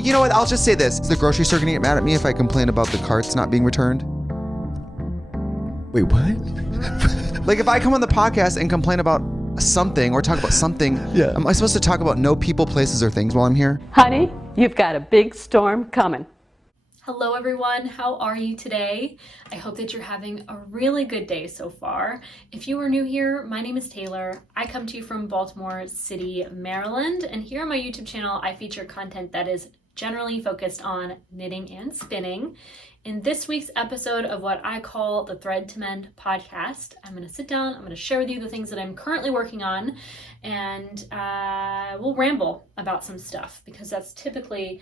You know what? I'll just say this. Is the grocery store gonna get mad at me if I complain about the carts not being returned? Wait, what? Like if I come on the podcast and complain about something or talk about something, Yeah. am I supposed to talk about no people, places, or things while I'm here? Honey, you've got a big storm coming. Hello everyone, how are you today? I hope that you're having a really good day so far. If you are new here, my name is Taylor. I come to you from Baltimore City, Maryland, and here on my YouTube channel, I feature content that is generally focused on knitting and spinning. In this week's episode of what I call the Thread to Mend podcast, I'm going to sit down, I'm going to share with you the things that I'm currently working on, and we'll ramble about some stuff because that's typically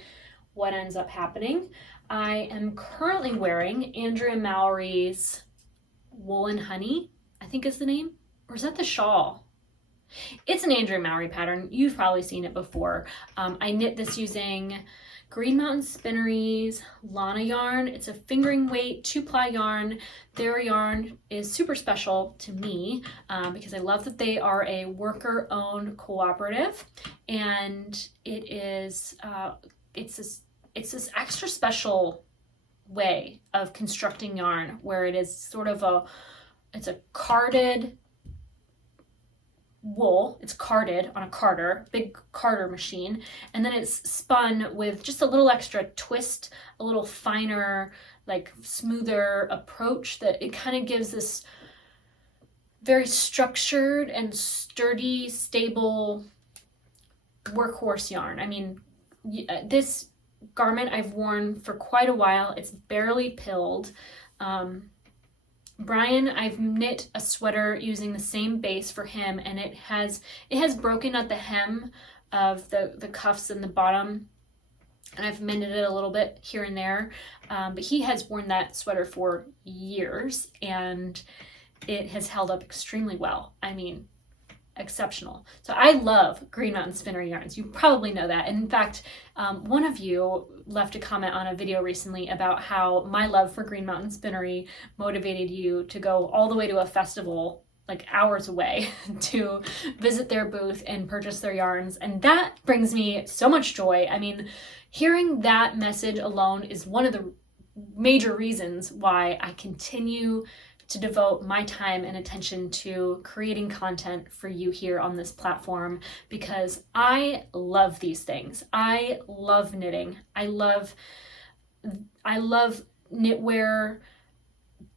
what ends up happening. I am currently wearing Andrea Mallory's Wool and Honey, I think is the name, or is that the shawl? It's an Andrea Mallory pattern. You've probably seen it before. I knit this using Green Mountain Spinnery's Lana yarn. It's a fingering weight 2-ply yarn. Their yarn is super special to me because I love that they are a worker-owned cooperative, and it is it's this extra special way of constructing yarn where it is sort of it's a carded wool. It's carded on a carder, big carder machine, and then it's spun with just a little extra twist, a little finer, like smoother approach that it kind of gives this very structured and sturdy, stable workhorse yarn. I mean, this garment I've worn for quite a while. It's barely pilled. Brian, I've knit a sweater using the same base for him, and it has broken at the hem of the cuffs and the bottom, and I've mended it a little bit here and there, but he has worn that sweater for years, and it has held up extremely well. I mean, exceptional. So I love Green Mountain Spinnery yarns. You probably know that. And in fact, one of you left a comment on a video recently about how my love for Green Mountain Spinnery motivated you to go all the way to a festival like hours away to visit their booth and purchase their yarns. And that brings me so much joy. I mean, hearing that message alone is one of the major reasons why I continue to devote my time and attention to creating content for you here on this platform, because I love these things. I love knitting. I love knitwear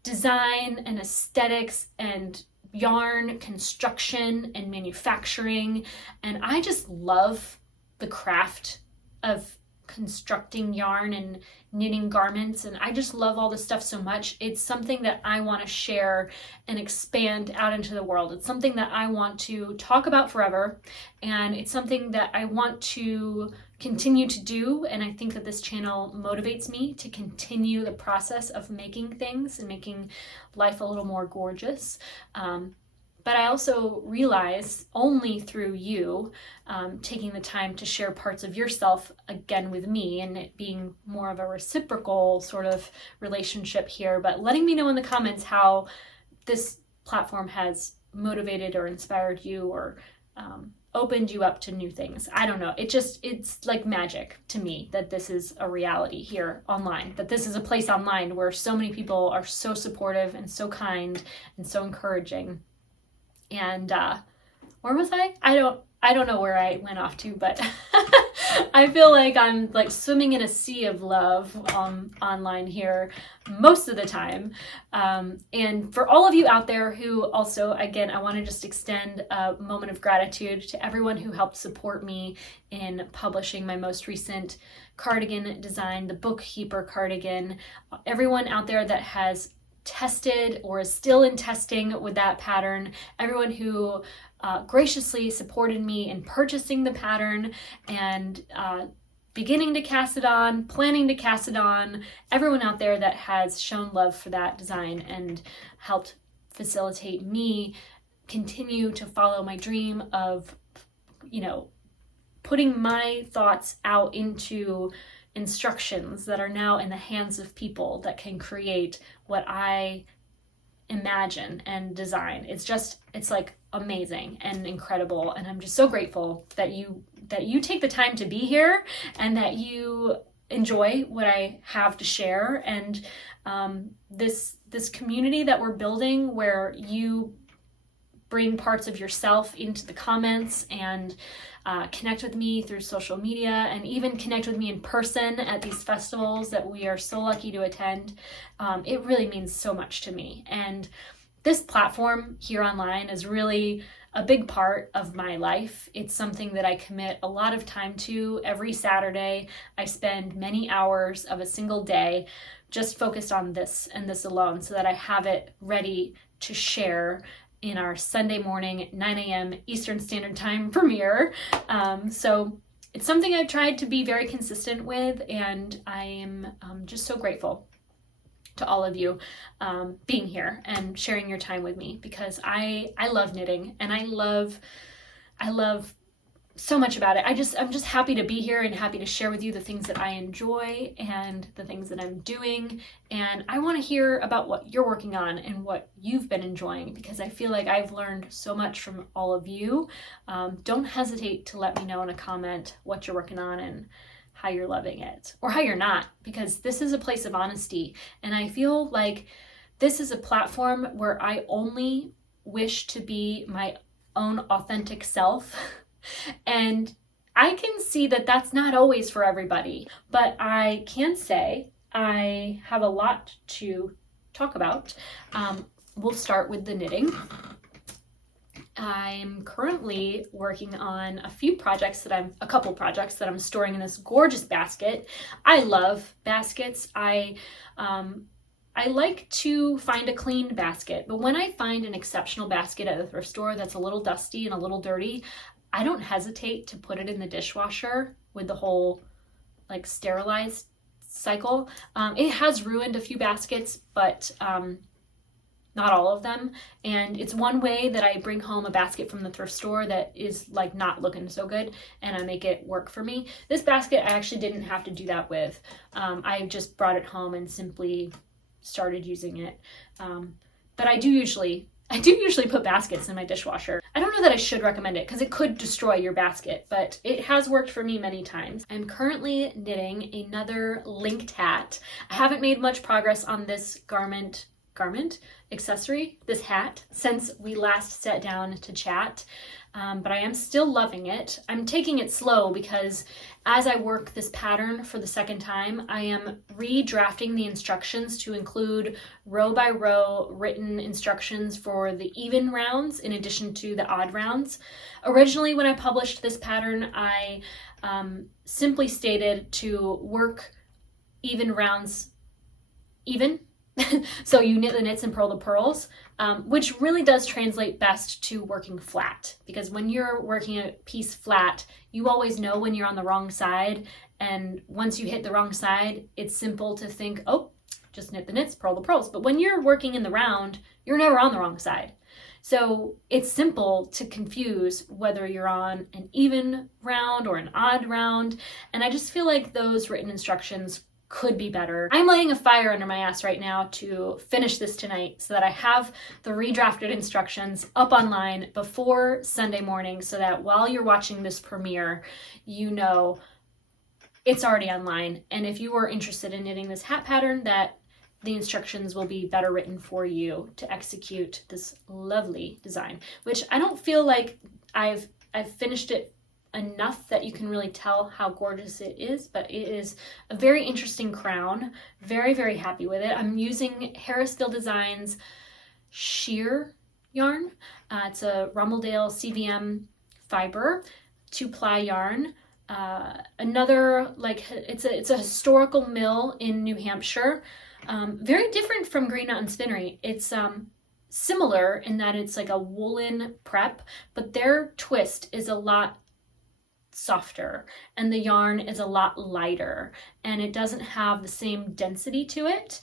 design and aesthetics and yarn construction and manufacturing. And I just love the craft of constructing yarn and knitting garments, and I just love all this stuff so much. It's something that I want to share and expand out into the world. It's something that I want to talk about forever, and it's something that I want to continue to do, and I think that this channel motivates me to continue the process of making things and making life a little more gorgeous. But I also realize only through you taking the time to share parts of yourself again with me, and it being more of a reciprocal sort of relationship here, but letting me know in the comments how this platform has motivated or inspired you or opened you up to new things. I don't know. It's like magic to me that this is a reality here online, that this is a place online where so many people are so supportive and so kind and so encouraging. And where was I? I don't know where I went off to, but I feel like I'm like swimming in a sea of love online here most of the time. And for all of you out there who also, again, I want to just extend a moment of gratitude to everyone who helped support me in publishing my most recent cardigan design, the Bookkeeper cardigan. Everyone out there that has tested or is still in testing with that pattern, everyone who graciously supported me in purchasing the pattern and beginning to cast it on, planning to cast it on, everyone out there that has shown love for that design and helped facilitate me continue to follow my dream of, putting my thoughts out into instructions that are now in the hands of people that can create what I imagine and design. It's like amazing and incredible, and I'm just so grateful that you that you take the time to be here and that you enjoy what I have to share, and this community that we're building where you bring parts of yourself into the comments and connect with me through social media, and even connect with me in person at these festivals that we are so lucky to attend. It really means so much to me. And this platform here online is really a big part of my life. It's something that I commit a lot of time to every Saturday. I spend many hours of a single day just focused on this and this alone, so that I have it ready to share in our Sunday morning 9 a.m. Eastern Standard Time premiere. So it's something I've tried to be very consistent with, and I am just so grateful to all of you being here and sharing your time with me, because I love knitting, and I love so much about it. I'm just happy to be here and happy to share with you the things that I enjoy and the things that I'm doing. And I want to hear about what you're working on and what you've been enjoying, because I feel like I've learned so much from all of you. Don't hesitate to let me know in a comment what you're working on and how you're loving it, or how you're not, because this is a place of honesty. And I feel like this is a platform where I only wish to be my own authentic self. And I can see that that's not always for everybody, but I can say I have a lot to talk about. We'll start with the knitting. I'm currently working on a couple projects that I'm storing in this gorgeous basket. I love baskets. I like to find a clean basket, but when I find an exceptional basket at the thrift store that's a little dusty and a little dirty, I don't hesitate to put it in the dishwasher with the whole like sterilized cycle. It has ruined a few baskets, but not all of them. And it's one way that I bring home a basket from the thrift store that is like not looking so good, and I make it work for me. This basket I actually didn't have to do that with. I just brought it home and simply started using it. But I do usually put baskets in my dishwasher. I don't know that I should recommend it because it could destroy your basket, but it has worked for me many times. I'm currently knitting another linked hat. I haven't made much progress on this garment accessory, this hat, since we last sat down to chat, but I am still loving it. I'm taking it slow because as I work this pattern for the second time, I am redrafting the instructions to include row by row written instructions for the even rounds in addition to the odd rounds. Originally, when I published this pattern, I simply stated to work even rounds even. So you knit the knits and purl the purls, which really does translate best to working flat, because when you're working a piece flat, you always know when you're on the wrong side, and once you hit the wrong side, it's simple to think, oh, just knit the knits, purl the purls. But when you're working in the round, you're never on the wrong side. So it's simple to confuse whether you're on an even round or an odd round, and I just feel like those written instructions could be better. I'm laying a fire under my ass right now to finish this tonight so that I have the redrafted instructions up online before Sunday morning, so that while you're watching this premiere, you know it's already online. And if you are interested in knitting this hat pattern, that the instructions will be better written for you to execute this lovely design, which I don't feel like I've finished it enough that you can really tell how gorgeous it is, but it is a very interesting crown. Very, very happy with it. I'm using Harrisville Designs sheer yarn. It's a Rummeldale CVM fiber 2-ply yarn. It's a historical mill in New Hampshire. Very different from Green Mountain Spinnery. It's similar in that it's like a woolen prep, but their twist is a lot softer and the yarn is a lot lighter, and it doesn't have the same density to it.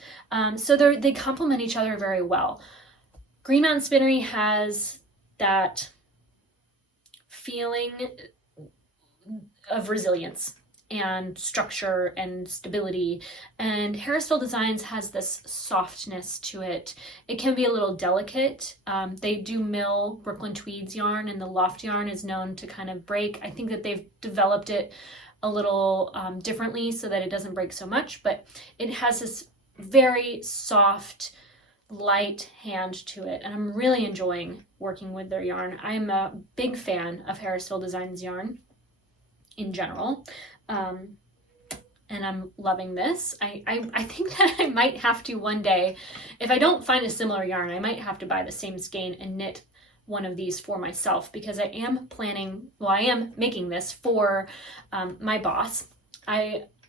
So they complement each other very well. Green Mountain Spinnery has that feeling of resilience, and structure and stability. And Harrisville Designs has this softness to it. It can be a little delicate. They do mill Brooklyn Tweeds yarn, and the loft yarn is known to kind of break. I think that they've developed it a little differently so that it doesn't break so much, but it has this very soft, light hand to it, and I'm really enjoying working with their yarn. I'm a big fan of Harrisville Designs yarn in general, and I'm loving this. I think that I might have to one day, if I don't find a similar yarn, I might have to buy the same skein and knit one of these for myself, because I am making this for my boss.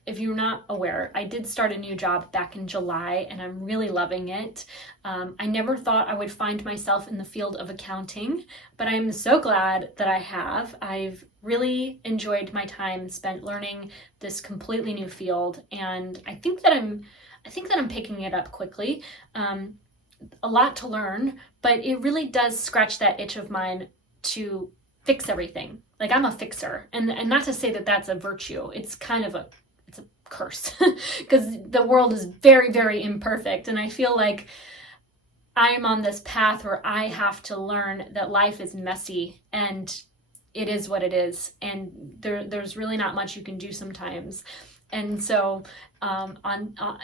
If you're not aware, I did start a new job back in July, and I'm really loving it. I never thought I would find myself in the field of accounting, but I'm so glad that I have. I've really enjoyed my time spent learning this completely new field, and I think that I'm picking it up quickly. A lot to learn, but it really does scratch that itch of mine to fix everything. Like, I'm a fixer, and not to say that that's a virtue. It's kind of it's a curse because the world is very, very imperfect, and I feel like I'm on this path where I have to learn that life is messy and it is what it is, and there's really not much you can do sometimes. And so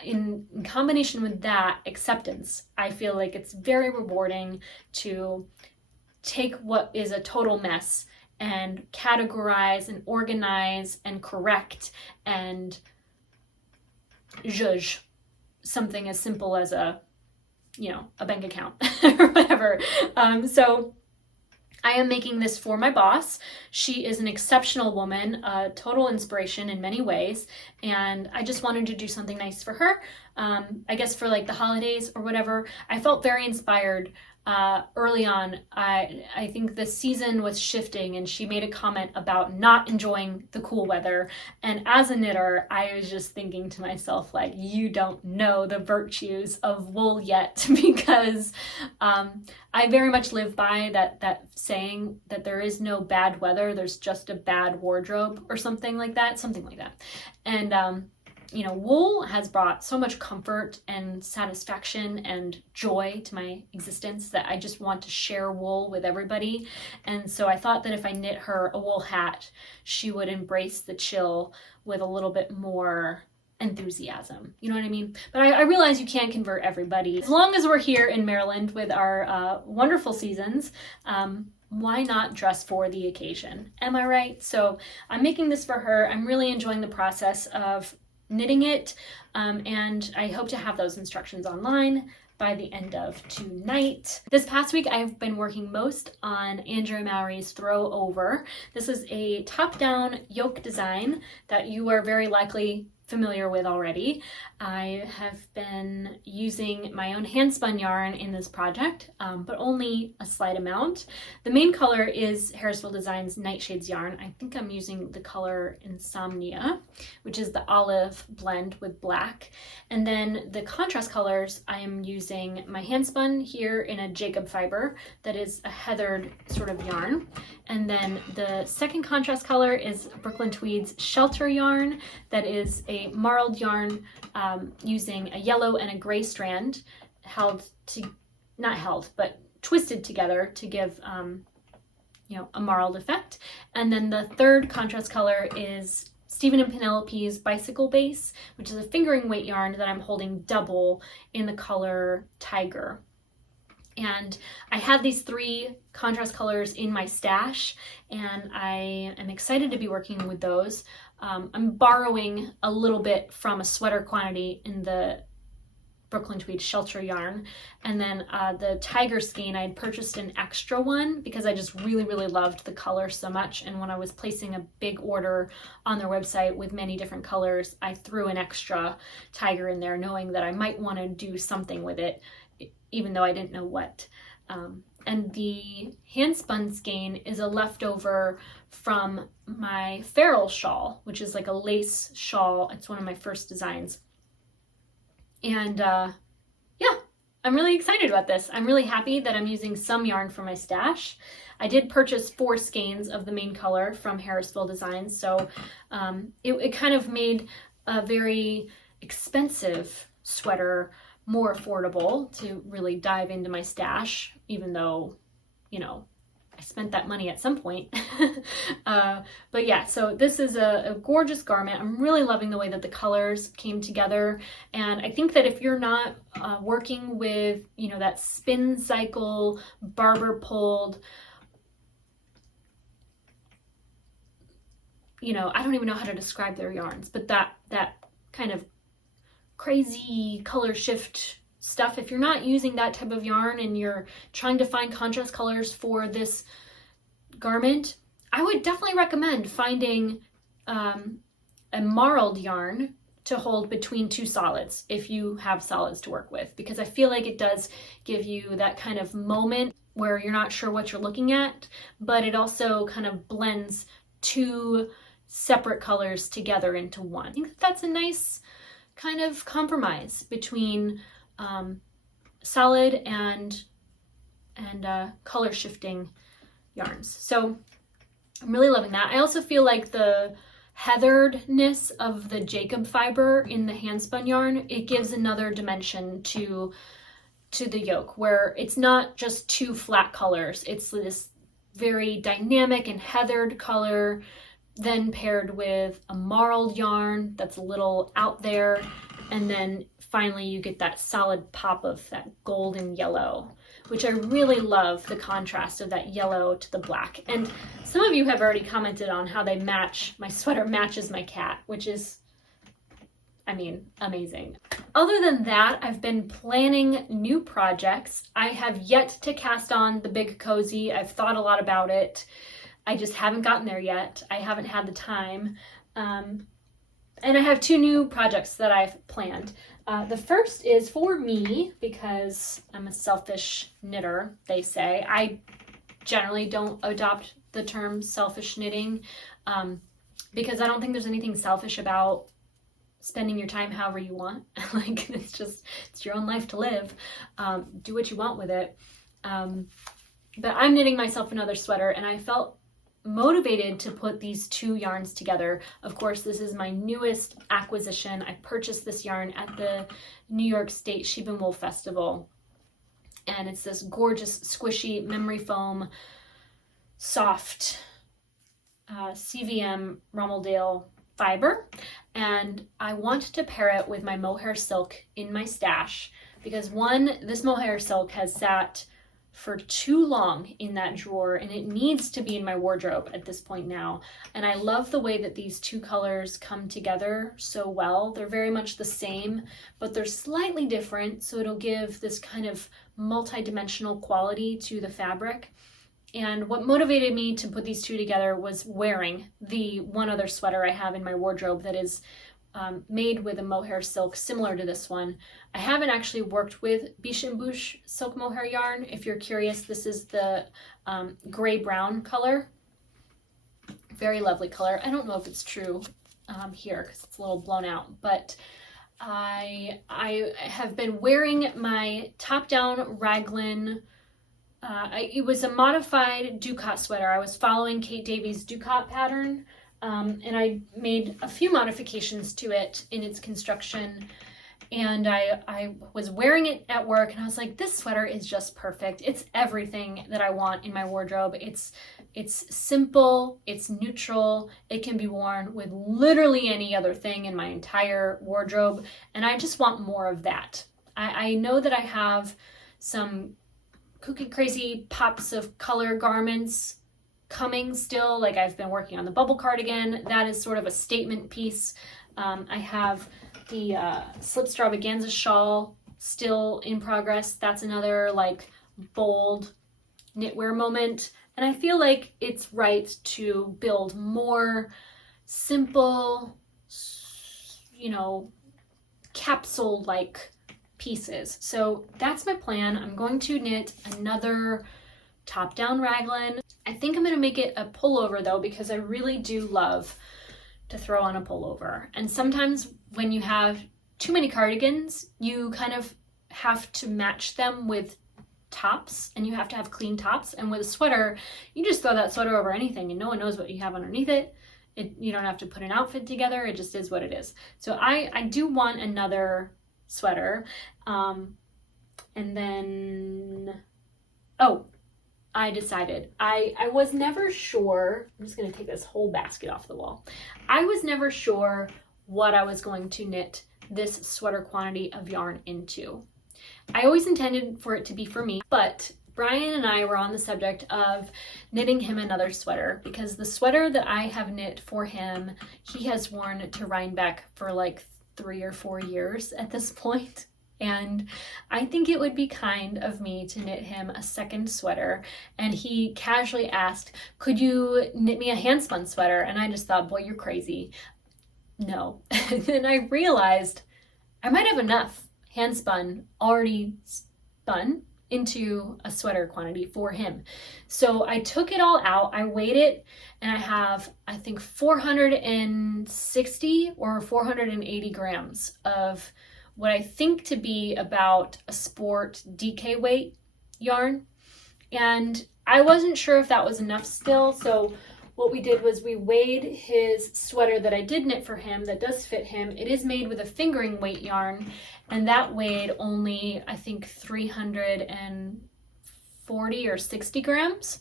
in combination with that acceptance, I feel like it's very rewarding to take what is a total mess and categorize and organize and correct and judge something as simple as a bank account or whatever. So I am making this for my boss. She is an exceptional woman, a total inspiration in many ways, and I just wanted to do something nice for her. I guess for like the holidays or whatever. I felt very inspired early on. I think the season was shifting, and she made a comment about not enjoying the cool weather. And as a knitter, I was just thinking to myself, like, you don't know the virtues of wool yet, because I very much live by that saying that there is no bad weather, there's just a bad wardrobe, or something like that. And wool has brought so much comfort and satisfaction and joy to my existence that I just want to share wool with everybody. And so I thought that if I knit her a wool hat, she would embrace the chill with a little bit more enthusiasm. You know what I mean? But I realize you can't convert everybody. As long as we're here in Maryland with our wonderful seasons, why not dress for the occasion? Am I right? So I'm making this for her. I'm really enjoying the process of knitting it, and I hope to have those instructions online by the end of tonight. This past week I've been working most on Andrea Mowry's Throwover. This is a top-down yoke design that you are very likely familiar with already. I have been using my own hand-spun yarn in this project, but only a slight amount. The main color is Harrisville Designs Nightshades yarn. I think I'm using the color Insomnia, which is the olive blend with black. And then the contrast colors, I am using my hand-spun here in a Jacob fiber that is a heathered sort of yarn. And then the second contrast color is Brooklyn Tweeds Shelter yarn that is a marled yarn using a yellow and a gray strand twisted together to give a marled effect. And then the third contrast color is Stephen and Penelope's Bicycle Base, which is a fingering weight yarn that I'm holding double in the color Tiger. And I had these three contrast colors in my stash, and I am excited to be working with those. I'm borrowing a little bit from a sweater quantity in the Brooklyn Tweed Shelter yarn. And then the Tiger skein, I had purchased an extra one because I just really, really loved the color so much. And when I was placing a big order on their website with many different colors, I threw an extra Tiger in there, knowing that I might want to do something with it, even though I didn't know what. And the hand-spun skein is a leftover from my Feral shawl, which is like a lace shawl. It's one of my first designs. And I'm really excited about this. I'm really happy that I'm using some yarn for my stash. I did purchase 4 skeins of the main color from Harrisville Designs, so it kind of made a very expensive sweater more affordable to really dive into my stash, even though, you know, I spent that money at some point. But yeah, so this is a gorgeous garment. I'm really loving the way that the colors came together. And I think that if you're not working with, you know, that spin cycle, barber pulled, you know, I don't even know how to describe their yarns, but that kind of crazy color shift stuff, if you're not using that type of yarn and you're trying to find contrast colors for this garment, I would definitely recommend finding a marled yarn to hold between 2 solids if you have solids to work with, because I feel like it does give you that kind of moment where you're not sure what you're looking at, but it also kind of blends 2 separate colors together into one. I think that's a nice kind of compromise between solid and color shifting yarns. So I'm really loving that. I also feel like the heatheredness of the Jacob fiber in the handspun yarn, it gives another dimension to the yoke, where it's not just 2 flat colors. It's this very dynamic and heathered color, then paired with a marled yarn that's a little out there, and then finally you get that solid pop of that golden yellow, which I really love the contrast of that yellow to the black. And some of you have already commented on how they match, my sweater matches my cat, which is, I mean, amazing. Other than that, I've been planning new projects. I have yet to cast on the big cozy. I've thought a lot about it. I just haven't gotten there yet. I haven't had the time. And I have 2 new projects that I've planned. The first is for me, because I'm a selfish knitter, they say. I generally don't adopt the term selfish knitting because I don't think there's anything selfish about spending your time however you want. Like, it's your own life to live. Do what you want with it. But I'm knitting myself another sweater, and I felt motivated to put these 2 yarns together. Of course, this is my newest acquisition. I purchased this yarn at the New York State Sheep and Wool Festival, and it's this gorgeous squishy memory foam soft CVM Rommeldale fiber, and I want to pair it with my mohair silk in my stash, because this mohair silk has sat for too long in that drawer, and it needs to be in my wardrobe at this point now. And I love the way that these 2 colors come together so well. They're very much the same, but they're slightly different, so it'll give this kind of multi-dimensional quality to the fabric. And what motivated me to put these 2 together was wearing the one other sweater I have in my wardrobe that is made with a mohair silk similar to this one. I haven't actually worked with Biche and Bouche silk mohair yarn. If you're curious, this is the gray-brown color. Very lovely color. I don't know if it's true here because it's a little blown out, but I have been wearing my top-down raglan. It was a modified Ducat sweater. I was following Kate Davies' Ducat pattern, and I made a few modifications to it in its construction, and I was wearing it at work, and I was like, this sweater is just perfect. It's everything that I want in my wardrobe. It's simple, it's neutral, it can be worn with literally any other thing in my entire wardrobe, and I just want more of that. I know that I have some kooky crazy pops of color garments coming still. Like, I've been working on the bubble cardigan. That is sort of a statement piece. I have the slipstravaganza shawl still in progress. That's another like bold knitwear moment. And I feel like it's right to build more simple, you know, capsule-like pieces. So that's my plan. I'm going to knit another top-down raglan. I think I'm going to make it a pullover though, because I really do love to throw on a pullover. And sometimes when you have too many cardigans, you kind of have to match them with tops, and you have to have clean tops. And with a sweater, you just throw that sweater over anything and no one knows what you have underneath it. You don't have to put an outfit together. It just is what it is. So I do want another sweater. And then, I decided, I was never sure, I'm just going to take this whole basket off the wall. I was never sure what I was going to knit this sweater quantity of yarn into. I always intended for it to be for me, but Brian and I were on the subject of knitting him another sweater, because the sweater that I have knit for him, he has worn to Rhinebeck for like 3 or 4 years at this point. And I think it would be kind of me to knit him a second sweater. And he casually asked, could you knit me a handspun sweater? And I just thought, boy, you're crazy. No. And then I realized I might have enough handspun already spun into a sweater quantity for him. So I took it all out, I weighed it, and I have, I think, 460 or 480 grams of what I think to be about a sport DK weight yarn. And I wasn't sure if that was enough still, so what we did was we weighed his sweater that I did knit for him that does fit him. It is made with a fingering weight yarn, and that weighed only, I think, 340 or 60 grams.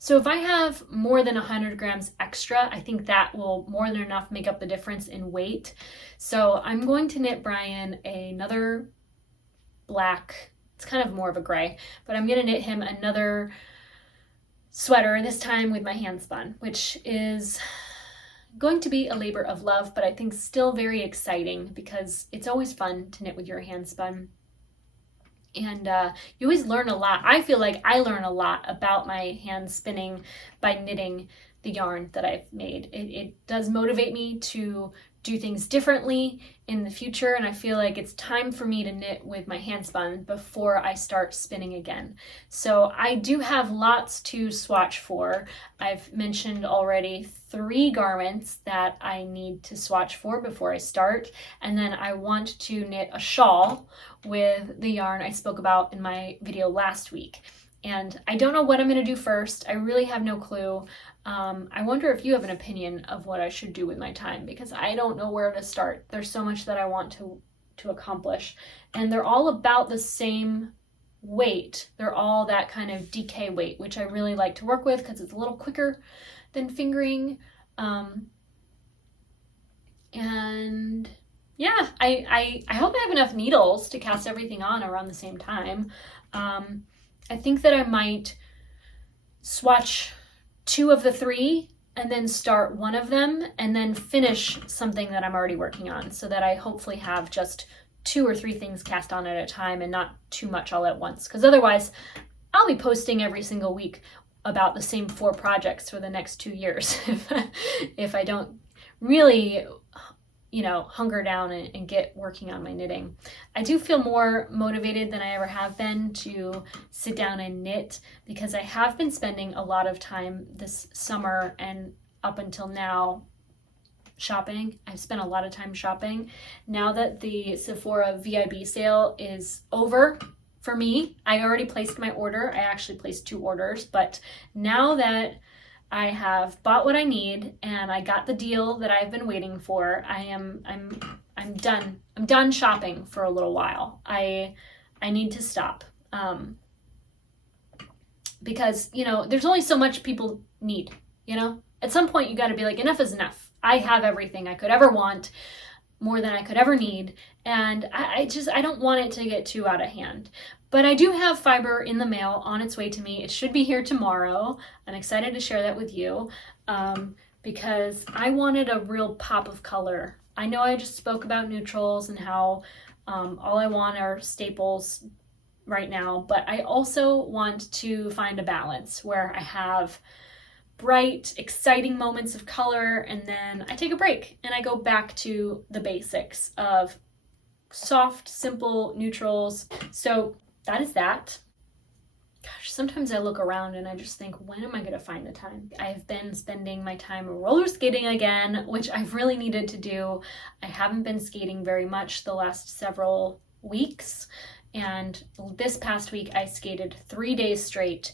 So if I have more than 100 grams extra, I think that will more than enough make up the difference in weight. So I'm going to knit Brian another black, it's kind of more of a gray, but I'm going to knit him another sweater, this time with my hand spun, which is going to be a labor of love, but I think still very exciting because it's always fun to knit with your hand spun. And you always learn a lot. I feel like I learn a lot about my hand spinning by knitting the yarn that I've made. It does motivate me to do things differently in the future, and I feel like it's time for me to knit with my hand spun before I start spinning again. So I do have lots to swatch for. I've mentioned already 3 garments that I need to swatch for before I start, and then I want to knit a shawl with the yarn I spoke about in my video last week. And I don't know what I'm going to do first. I really have no clue. I wonder if you have an opinion of what I should do with my time, because I don't know where to start. There's so much that I want to accomplish, and they're all about the same weight. They're all that kind of DK weight, which I really like to work with because it's a little quicker than fingering. And yeah, I hope I have enough needles to cast everything on around the same time. I think that I might swatch 2 of the 3 and then start one of them and then finish something that I'm already working on, so that I hopefully have just 2 or 3 things cast on at a time and not too much all at once, because otherwise I'll be posting every single week about the same 4 projects for the next 2 years if I don't really, hunker down and get working on my knitting. I do feel more motivated than I ever have been to sit down and knit, because I have been spending a lot of time this summer and up until now shopping. I've spent a lot of time shopping. Now that the Sephora VIB sale is over for me, I already placed my order. I actually placed 2 orders, but now that I have bought what I need and I got the deal that I've been waiting for, I'm done. I'm done shopping for a little while. I need to stop. Because, there's only so much people need, At some point you got to be like, enough is enough. I have everything I could ever want, more than I could ever need, and I don't want it to get too out of hand. But I do have fiber in the mail on its way to me. It should be here tomorrow. I'm excited to share that with you because I wanted a real pop of color. I know I just spoke about neutrals and how all I want are staples right now, but I also want to find a balance where I have bright, exciting moments of color, and then I take a break and I go back to the basics of soft, simple neutrals. So that is that. Gosh, sometimes I look around and I just think, when am I going to find the time? I've been spending my time roller skating again, which I've really needed to do. I haven't been skating very much the last several weeks, And this past week, I skated 3 days straight.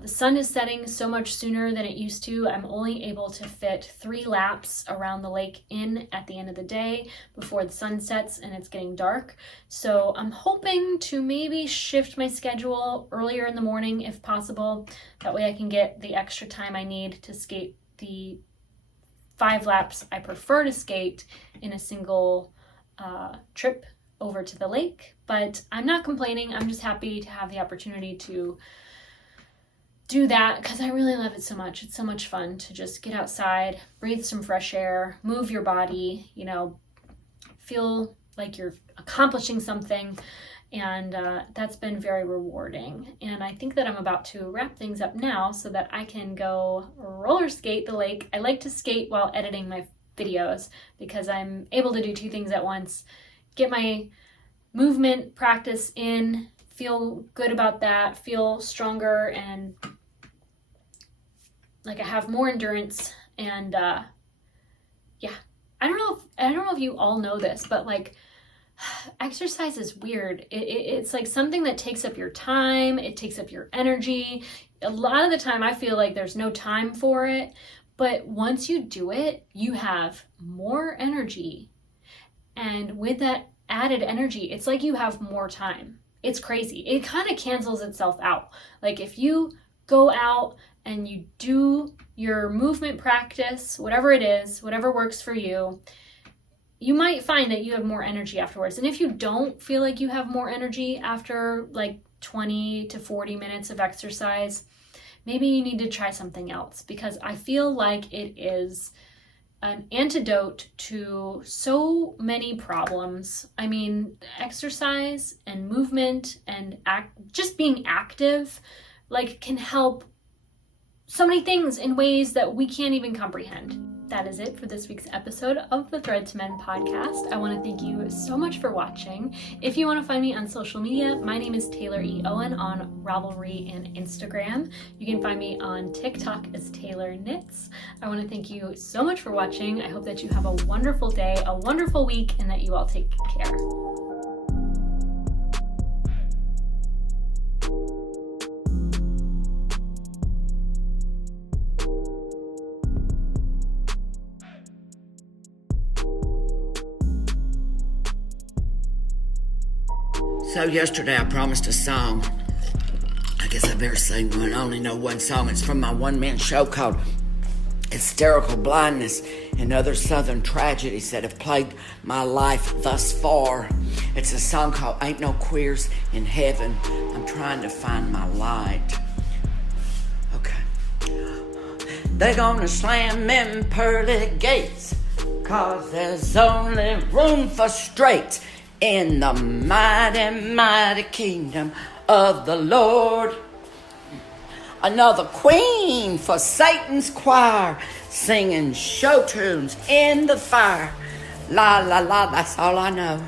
The sun is setting so much sooner than it used to. I'm only able to fit 3 laps around the lake in at the end of the day before the sun sets and it's getting dark. So I'm hoping to maybe shift my schedule earlier in the morning if possible. That way I can get the extra time I need to skate the 5 laps I prefer to skate in a single trip over to the lake. But I'm not complaining. I'm just happy to have the opportunity to do that because I really love it so much. It's so much fun to just get outside, breathe some fresh air, move your body, feel like you're accomplishing something. And that's been very rewarding. And I think that I'm about to wrap things up now so that I can go roller skate the lake. I like to skate while editing my videos because I'm able to do 2 things at once. Get my movement practice in, feel good about that, feel stronger, and like I have more endurance. And yeah, I don't know if you all know this, but like exercise is weird. It's like something that takes up your time, it takes up your energy. A lot of the time I feel like there's no time for it, but once you do it, you have more energy. And with that added energy, it's like you have more time. It's crazy. It kind of cancels itself out. Like if you go out and you do your movement practice, whatever it is, whatever works for you, you might find that you have more energy afterwards. And if you don't feel like you have more energy after like 20 to 40 minutes of exercise, maybe you need to try something else, because I feel like it is an antidote to so many problems. I mean, exercise and movement and just being active like can help so many things in ways that we can't even comprehend. That is it for this week's episode of the Thread to Men podcast. I want to thank you so much for watching. If you want to find me on social media, my name is Taylor E. Owen on Ravelry and Instagram. You can find me on TikTok as Taylor Knits. I want to thank you so much for watching. I hope that you have a wonderful day, a wonderful week, and that you all take care. So yesterday I promised a song. I guess I better sing one. I only know one song. It's from my one-man show called Hysterical Blindness and Other Southern Tragedies That Have Plagued My Life Thus Far. It's a song called Ain't No Queers in Heaven. I'm trying to find my light. Okay. They're gonna slam them pearly gates, 'cause there's only room for straight in the mighty, mighty kingdom of the Lord. Another queen for Satan's choir, singing show tunes in the fire. La, la, la, that's all I know.